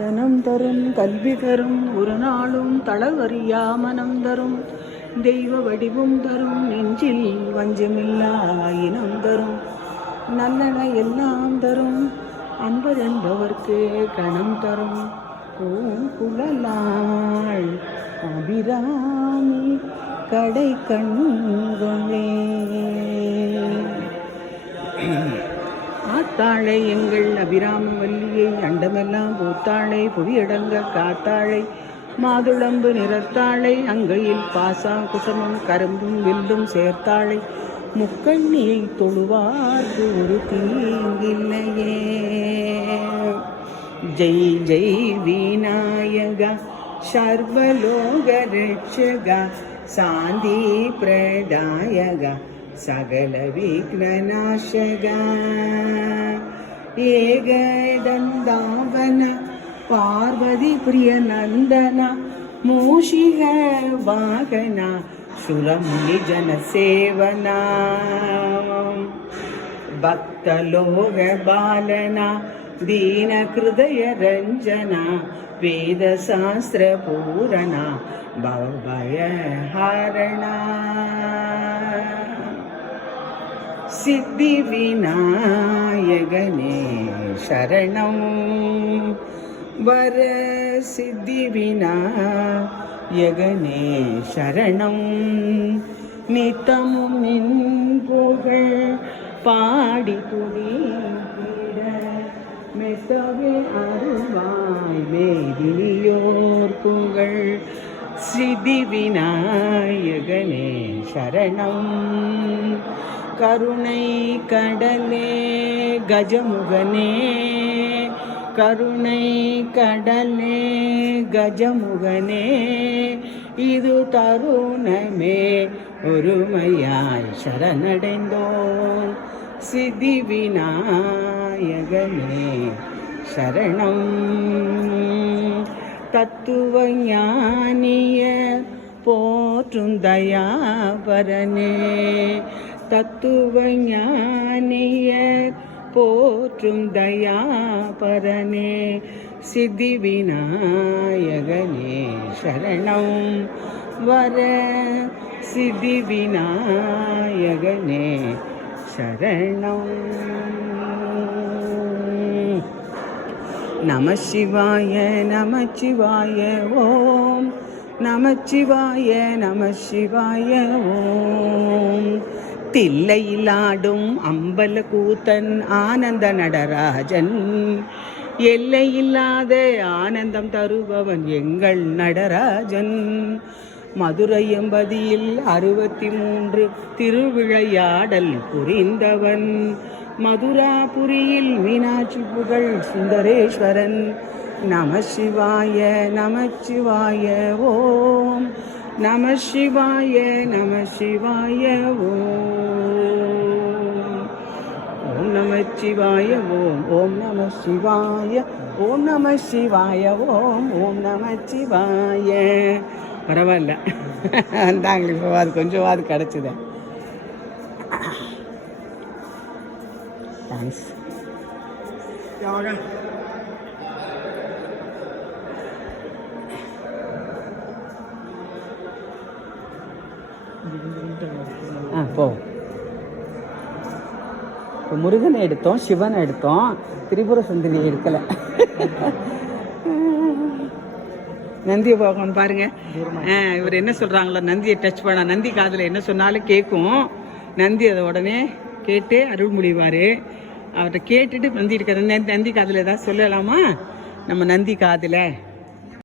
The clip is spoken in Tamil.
தனம் தரும் கல்வி தரும் ஒரு நாளும் தளவறியா மனம் தரும். தெய்வ வடிவும் தரும் நெஞ்சில் வஞ்சமில்லா இனம் தரும். நல்லன எல்லாம் தரும். அன்பர் என்பவர்க்கு கணம் தரும். குழலாள் அபிராமி கடை கண்களே ஆத்தாளை எங்கள் அபிராம வல்லியை அண்டமெல்லாம் பூத்தாழை புவியடங்க காத்தாழை மாதுளம்பு நிறத்தாழை அங்கையில் பாசா குசமும் கரும்பும் வில்லும் சேர்த்தாழை முக்கண்ணியை தொழுவார்க்கு ஒரு தீங்கில்லையே. ஜெய் ஜெய் விநாயகா சர்வலோக ரட்சகா சாந்தி பிரதாயகா சகல விக்னநாசகா. ஏகதந்தாவன பார்வதி பிரிய நந்தன மூஷிக வாகன சுரமுனி ஜனசேவன பக்தலோக பாலன दीन हृदय रञ्जना वेदशास्त्रपूरणा भवभयहारणा சித்தி விநாயகனே சரணம். வர சித்தி விநாயகனே சரணம். நித்தமும் நின் புகழ் பாடி துதி மெத்தவே அருவாய் மேதியோர் புகழ். சிதி விநாயகனே சரணம். கருணை கடலே கஜமுகனே. கருணை கடலே கஜமுகனே. இது தருணமே ஒருமையாய் சரணடைந்தோம். சிதி விநாயகனே சரணம். தத்துவ ஞானிய போற்றும் தயாபரனே. தத்துவ ஞானிய போற்றும் தயாபரனே சித்தி விநாயகனே சரணம் வர சித்தி விநாயகனே சரணம். நம சிவாய நம சிவாய ஓம் நமச்சிவாய நம சிவாய ஓம். தில்லையிலாடும் அம்பல கூத்தன் ஆனந்த நடராஜன் எல்லையில்லாத ஆனந்தம் தருபவன் எங்கள் நடராஜன். மதுரை எம்பதியில் அறுபத்தி மூன்று திருவிளையாடல் புரிந்தவன். மதுராபுரியில் மீனாட்சி புகழ் சுந்தரேஸ்வரன். நம சிவாய நமச்சிவாய ஓ நம சிவாய நம சிவாய ஓம். நம சிவாய ஓம். ஓம் நம சிவாய ஓம் நம சிவாய ஓம். ஓம் நம சிவாய. பரவாயில்ல. வந்தாங்க இப்போ அது கொஞ்சமாவது கிடச்சிது. தேங்க்ஸ் ஆ போ. இப்போ முருகனை எடுத்தோம் சிவனை எடுத்தோம். திரிபுர சுந்தரி எடுக்கலை. நந்தியை பார்க்கணும் பாருங்க. இவர் என்ன சொல்றாங்களோ நந்தியை டச் பண்ண நந்தி காதில் என்ன சொன்னாலும் கேட்கும். நந்தி அதை உடனே கேட்டு அருள் முடிவார். அவர்கிட்ட கேட்டுட்டு நந்தி இருக்கிற நந்தி காதில் ஏதாவது சொல்லலாமா? நம்ம நந்தி காதில்.